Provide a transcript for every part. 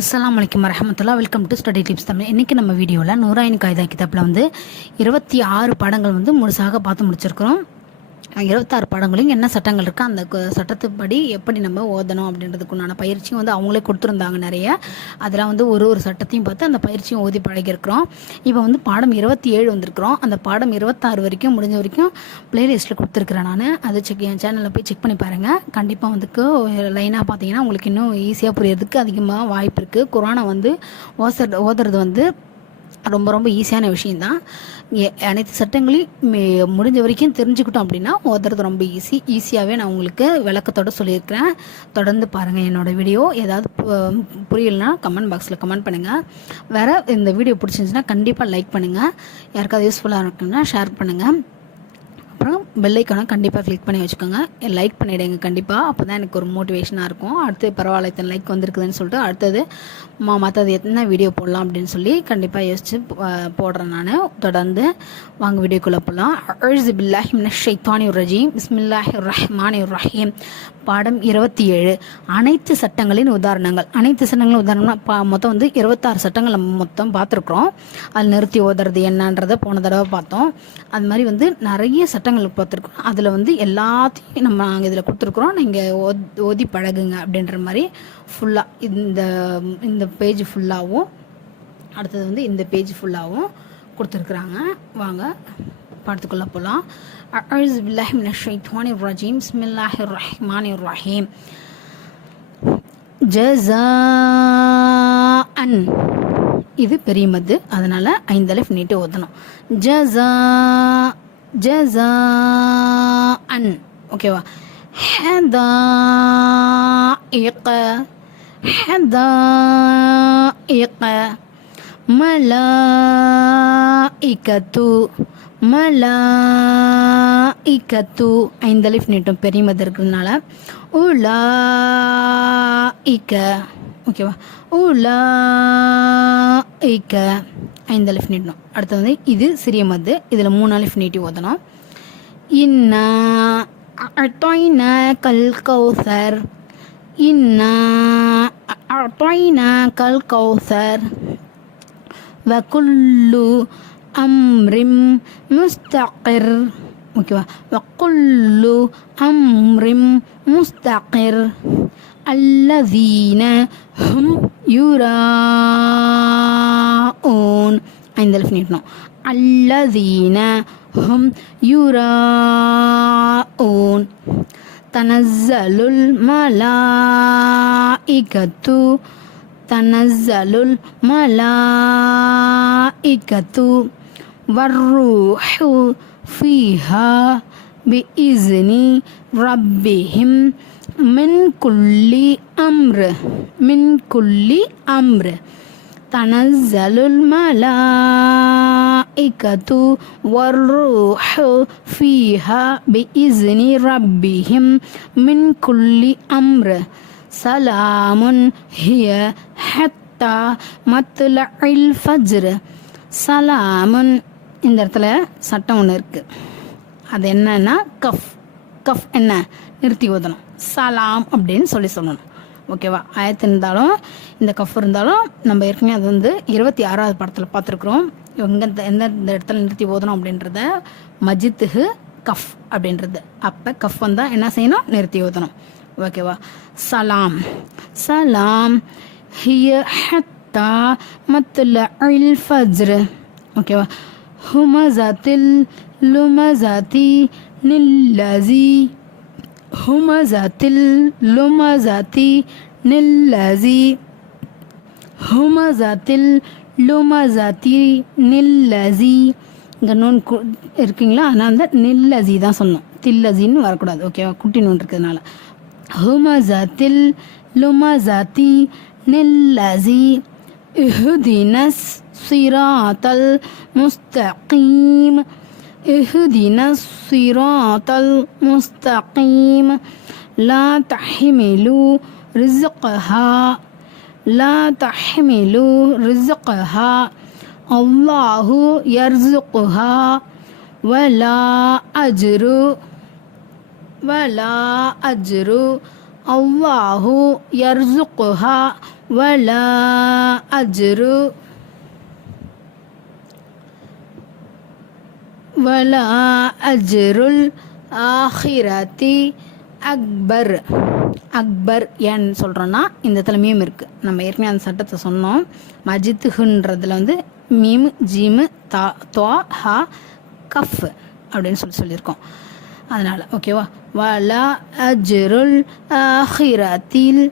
அஸ்லாம் வலைக்கம் வரமத்துல்லா welcome to study tips Tamil. இன்றைக்கி நம்ம வீடியோவில் நூறாயின் காய்தா கிதாப்பில் வந்து இருபத்தி ஆறு படங்கள் வந்து முழுசாக பார்த்து முடிச்சிருக்கிறோம். இருபத்தாறு பாடங்களையும் என்ன சட்டங்கள் இருக்கோ அந்த சட்டத்துப்படி எப்படி நம்ம ஓதணும் அப்படின்றதுக்கு உண்டான பயிற்சியும் வந்து அவங்களே கொடுத்துருந்தாங்க நிறைய. அதெல்லாம் வந்து ஒரு ஒரு சட்டத்தையும் பார்த்து அந்த பயிற்சியும் ஓதி பழகிருக்கிறோம் இப்போ வந்து பாடம் இருபத்தி ஏழு வந்திருக்கிறோம். அந்த பாடம் இருபத்தாறு வரைக்கும் முடிஞ்ச வரைக்கும் பிளேலிஸ்ட்டில் கொடுத்துருக்குறேன் நான். அதை செக் என் சேனலில் போய் செக் பண்ணி பாருங்கள் கண்டிப்பாக வந்துக்கு லைனாக பார்த்தீங்கன்னா உங்களுக்கு இன்னும் ஈஸியாக புரியறதுக்கு அதிகமாக வாய்ப்பு இருக்குது குரானை வந்து ஓசர் ஓதுறது வந்து ரொம்ப ரொம்ப ஈஸியான விஷயந்தான் அனைத்து சட்டங்களையும் முடிஞ்ச வரைக்கும் தெரிஞ்சுக்கிட்டோம் அப்படின்னா ஓதுறது ரொம்ப ஈஸி ஈஸியாகவே நான் உங்களுக்கு விளக்கத்தோடு சொல்லியிருக்கிறேன். தொடர்ந்து பாருங்கள் என்னோட வீடியோ ஏதாவது பு- புரியலனா கமெண்ட் பாக்ஸில் கமெண்ட் பண்ணுங்கள் வேறு இந்த வீடியோ பிடிச்சிருந்துச்சுன்னா கண்டிப்பாக லைக் பண்ணுங்கள் யாருக்காவது யூஸ்ஃபுல்லாக இருக்குன்னா ஷேர் பண்ணுங்கள் பெல்லைக்கான கண்டிப்பாக கிளிக் பண்ணி வச்சுக்கோங்க. லைக் பண்ணிவிடுங்க கண்டிப்பாக அப்போ தான் எனக்கு ஒரு மோட்டிவேஷனாக இருக்கும். அடுத்து பரவாயில்ல இத்தனை லைக் வந்திருக்குதுன்னு சொல்லிட்டு அடுத்தது மா மற்றது எத்தனை வீடியோ போடலாம்? அப்படின்னு சொல்லி கண்டிப்பாக யோசிச்சு போடுறேன் நான். தொடர்ந்து வாங்க வீடியோக்குள்ளே போகலாம் அழுது பில்லாஹி ஷைத்தானி ரஜீம். பிஸ்மில்லாஹி ரஹ்மானி ரஹீம். பாடம் இருபத்தி ஏழு அனைத்து சட்டங்களின் உதாரணங்கள். அனைத்து சட்டங்களின் உதாரணம்னா பா மொத்தம் வந்து இருபத்தாறு சட்டங்கள் நம்ம மொத்தம் பார்த்துருக்குறோம். அது நிறுத்தி ஓதுறது என்னன்றதை போன தடவை பார்த்தோம். அது மாதிரி வந்து நிறைய சட்டங்கள் பார்த்துருக்குறோம் அதில் வந்து எல்லாத்தையும் நம்ம நாங்கள் இதில் கொடுத்துருக்குறோம் நீங்கள் ஓத் ஓதி பழகுங்க அப்படின்ற மாதிரி ஃபுல்லாக இந்த இந்த பேஜ் ஃபுல்லாகவும் அடுத்தது வந்து இந்த பேஜ் ஃபுல்லாகவும் கொடுத்துருக்குறாங்க வாங்க படத்துக்குள்ளே போகலாம் அழுஸ் பில்லாஹி மின ஷைத்வானி ரஜீம் பிஸ்மில்லாஹி ரஹ்மானி ரஹீம் ஜஸாஅன் இது பெரிய மது அதனால ஐந்து நீட்டு ஓதணும் ஜஸா ஜஸாஅன். ஓகேவா ஹதாயிக ஹதாயிக மலாஇகத்து. மலாஇகத்து. ஐந்து அலிஃப் நீட்டும் பெரிய மது இருக்கிறதுனால. இக்க ஓகேவா? உலா இக்க. ஐந்து அலிஃப் நீட்டணும் அடுத்து வந்து இது சிறிய மது. இதில் மூணு அலிஃப் நீட்டி ஓதணும். இன்ன அட்டாயினா கல் கௌசர். இன்ன அட்டாயினா கல் கௌசர். வகுல்லு அம்ரிம் முஸ்தகிர். ஓகேவா வக்குல்லு அம்ரிம் முஸ்தகிர் அல்லதீன ஹும் யுரான் ஐந்து அலஃப் நீட்டணும் அல்லதீன ஹும் யுரான் தனஸ்ஸலுல் மலாஇகத்து தனஸ்ஸலுல் மலாஇகத்து வர்ருஹு فيها بإذن ربهم من كل أمر من كل أمر. تنزل الملائكة والروح فيها بإذن ربهم من كل أمر. سلام هي حتى مطلع الفجر. سلام இந்த இடத்துல சட்டம் ஒன்று இருக்குது அது என்னன்னா கஃப். கஃப் என்ன? நிறுத்தி ஓதணும் சலாம் அப்படின்னு சொல்லி சொல்லணும். ஓகேவா ஆயத்து இருந்தாலும் இந்த கஃப் இருந்தாலும் நம்ம ஏற்கனவே அது வந்து இருபத்தி ஆறாவது படத்தில் பார்த்துருக்குறோம். எங்கே எந்த இந்த இடத்துல நிறுத்தி ஓதணும் அப்படின்றத மஜித்துஹு கஃப் அப்படின்றது. அப்போ கஃப் வந்தால் என்ன செய்யணும்? நிறுத்தி ஓதணும் ஓகேவா சலாம். சலாம். ஹிய ஹத்தா மத்லஇல் ஃபஜ்ரு. ஓகேவா হুমাজাতিল লুমাজাতি নিল্লাজি হুমাজাতিল লুমাজাতি নিল্লাজি হুমাজাতিল லுமசாத்தி நில்லசி இங்கே நூன் கு இருக்கீங்களா? ஆனால் அந்த நில்லஜி தான் சொன்னோம். தில்லஜின்னு வரக்கூடாது ஓகேவா குட்டி நூன் இருக்கிறதுனால. ஹுமசாத்தில் லுமசாத்தி நில்லசி இஹுதினஸ் الصراط المستقيم. اهدنا الصراط المستقيم. لا تحملوا رزقها. لا تحملوا رزقها. الله يرزقها. ولا أجر. ولا أجر. الله يرزقها. ولا أجر. வலா அஜ்ருல் ஆஹிரதி அக்பர் அக்பர் ஏன்னு சொல்கிறோன்னா இந்த இடத்துல மீம் இருக்குது நம்ம ஏற்கனவே அந்த சட்டத்தை சொன்னோம். மஜித்துஹுன்றதில் வந்து மீம் ஜீமு தா துவா ஹா கஃப் அப்படின்னு சொல்லி சொல்லியிருக்கோம். அதனால் ஓகேவா வலா அஜ்ருல் ஆஹிரத்தில்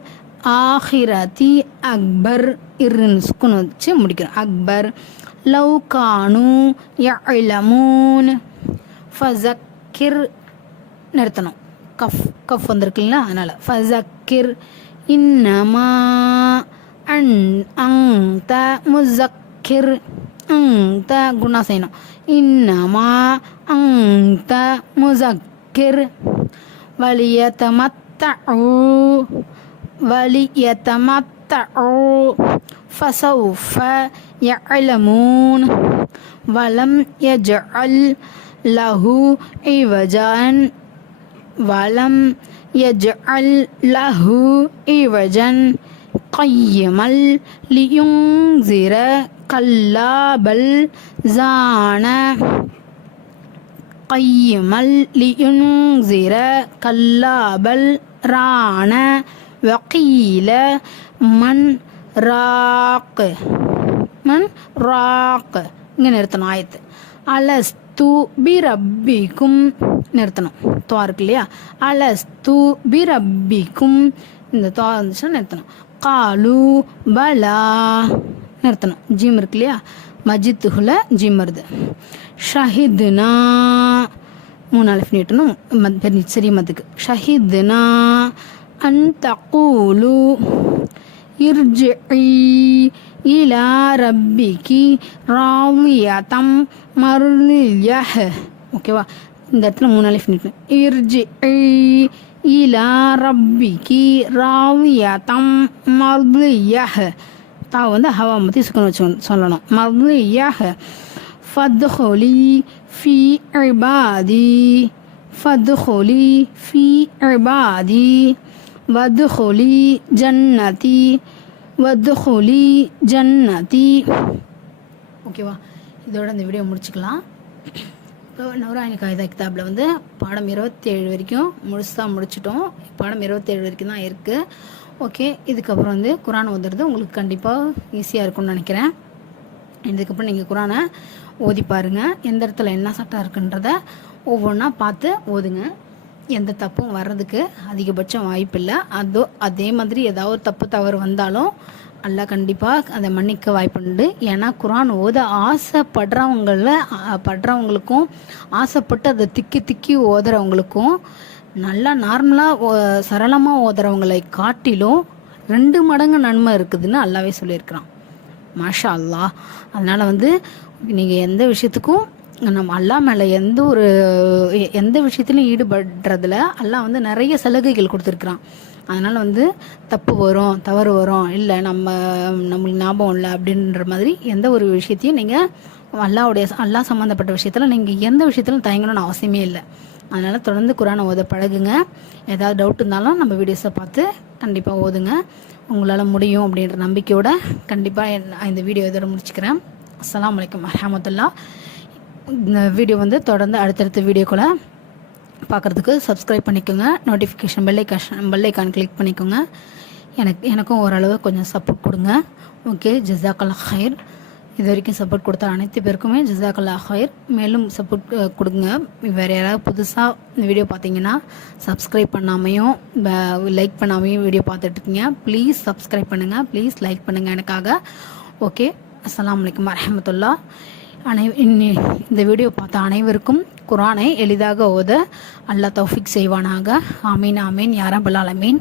ஆஹிரதி அக்பர் இர்ன்னு சுக்குன்னு வச்சு முடிக்கிறோம். அக்பர் லவ் கானு யலமூன் ஃபசக்கிர் நிறுத்தணும். கஃப் கஃப் வந்திருக்குங்களா அதனால். ஃபசக்கிர் இன்னமா அன் அங் த முசக்கிர் த குணா செய்யணும். இன்னமா அந்த முசக்கிர் வலியத்தமத்த ஓ فسوف يعلمون. ولم يجعل له عوجا. ولم يجعل له عوجا. قيما لينذر كلا بل زان. قيما لينذر كلا بل ران. وقيل من ராக்கு ராக்கு இங்கே நிறுத்தணும் ஆயத்து. அலஸ்து பி ரப்பிக்கும் நிறுத்தணும். துவா இருக்கு இல்லையா? அலஸ்து பி ரப்பிக்கும் இந்த துவா வந்துச்சுன்னா நிறுத்தணும். காலு பலா நிறுத்தணும். ஜீம் இருக்கு இல்லையா? மஜித்துகுல ஜீம் வருது. ஷஹிதுனா மூணு அலஃப் நீட்டணும். மத் பெரிய சிறிய மதுக்கு ஷஹிதுனா அன் தக்கூலு இர்ஜிஇ இலா ரப்பிக்கு ராவியதம் மர்லியஹ் ஓகேவா இந்த இடத்துல மூணு அலிஃப் நீட்டணும் இர்ஜி இலா ரப்பிக்கு ராவியதம் மர்லியஹ் தா வந்து ஹவா மத்தி சுக்கன் வச்சு சொல்லணும் மர்லியஹ் ஃபத்ஹுலி ஃபி இபாதி ஃபத்ஹுலி ஃபி இபாதி வத்ஹுலி ஜன்னதி வத்ஹுலி ஜன்னதி. ஓகேவா இதோட இந்த வீடியோ முடிச்சுக்கலாம். இப்போ நவராயணி காகிதா கிதாபில் வந்து பாடம் இருபத்தேழு வரைக்கும் முழுசாக முடிச்சிட்டோம். பாடம் இருபத்தேழு வரைக்கும் தான் இருக்குது ஓகே இதுக்கப்புறம் வந்து குரான் ஓதுறது உங்களுக்கு கண்டிப்பாக ஈஸியாக இருக்கும்னு நினைக்கிறேன். இதுக்கப்புறம் நீங்கள் குரானை ஓதி பாருங்கள் எந்த இடத்துல என்ன சட்டம் இருக்குன்றத ஒவ்வொன்றா பார்த்து ஓதுங்க. எந்த தப்பும் வர்றதுக்கு அதிகபட்சம் வாய்ப்பில்லை. அதோ அதே மாதிரி ஏதாவது தப்பு தவறு வந்தாலும் அல்லாஹ் கண்டிப்பாக அதை மன்னிக்க வாய்ப்புண்டு. ஏன்னா குரான் ஓத ஆசைப்படுறவங்கள படுறவங்களுக்கும் ஆசைப்பட்டு அதை திக்கி திக்கி ஓதுறவங்களுக்கும் நல்லா நார்மலாக சரளமாக ஓதுறவங்களை காட்டிலும் ரெண்டு மடங்கு நன்மை இருக்குதுன்னு அல்லாவே சொல்லியிருக்கிறான். மாஷா அல்லாஹ். அதனால் வந்து நீங்கள் எந்த விஷயத்துக்கும் நம்ம அல்லா மேலே எந்த ஒரு எ- எந்த விஷயத்துலையும் ஈடுபடுறதுல அல்லாஹ் வந்து நிறைய சலுகைகள் கொடுத்துருக்குறான். அதனால் வந்து தப்பு வரும் தவறு வரும் இல்லை நம்ம நம்மளுக்கு ஞாபகம் இல்லை அப்படின்ற மாதிரி எந்த ஒரு விஷயத்தையும் நீங்கள் அல்லாவுடைய அல்லா சம்மந்தப்பட்ட விஷயத்தில் நீங்கள் எந்த விஷயத்திலும் தயங்கணும்னு அவசியமே இல்லை. அதனால் தொடர்ந்து குரானை ஓத பழகுங்க. ஏதாவது டவுட் இருந்தாலும் நம்ம வீடியோஸை பார்த்து கண்டிப்பாக ஓதுங்க. உங்களால் முடியும் அப்படின்ற நம்பிக்கையோட கண்டிப்பாக இந்த வீடியோ இதோட முடிச்சுக்கிறேன். அஸ்லாம் வலைக்கம் வரஹமத்துல்லா இந்த வீடியோ வந்து தொடர்ந்து அடுத்தடுத்த வீடியோக்குள்ளே பார்க்குறதுக்கு சப்ஸ்கிரைப் பண்ணிக்கோங்க. நோட்டிஃபிகேஷன் பெல்லைக்கான் பெல்லைக்கான் கிளிக் பண்ணிக்கோங்க. எனக்கு எனக்கும் ஓரளவு கொஞ்சம் சப்போர்ட் கொடுங்க. ஓகே ஜிசாக்கல்லா ஹயர் இது வரைக்கும் சப்போர்ட் கொடுத்த அனைத்து பேருக்குமே ஜிசாக்கல்லா ஹயர் மேலும் சப்போர்ட் கொடுங்க. வேறு யாராவது புதுசாக இந்த வீடியோ பார்த்தீங்கன்னா சப்ஸ்கிரைப் பண்ணாமையும் லைக் பண்ணாமையும் வீடியோ பார்த்துட்ருக்கீங்க ப்ளீஸ் சப்ஸ்கிரைப் பண்ணுங்கள் ப்ளீஸ் லைக் பண்ணுங்கள் எனக்காக. ஓகே அஸ்லாம் வலைக்கம் வரமத்துல்லா அனை இந்த வீடியோ பார்த்த அனைவருக்கும் குரானை எளிதாக ஓத அல்லாஹ் தௌஃபிக் செய்வானாக. ஆமீன் ஆமீன். யாரபுல் அலமீன்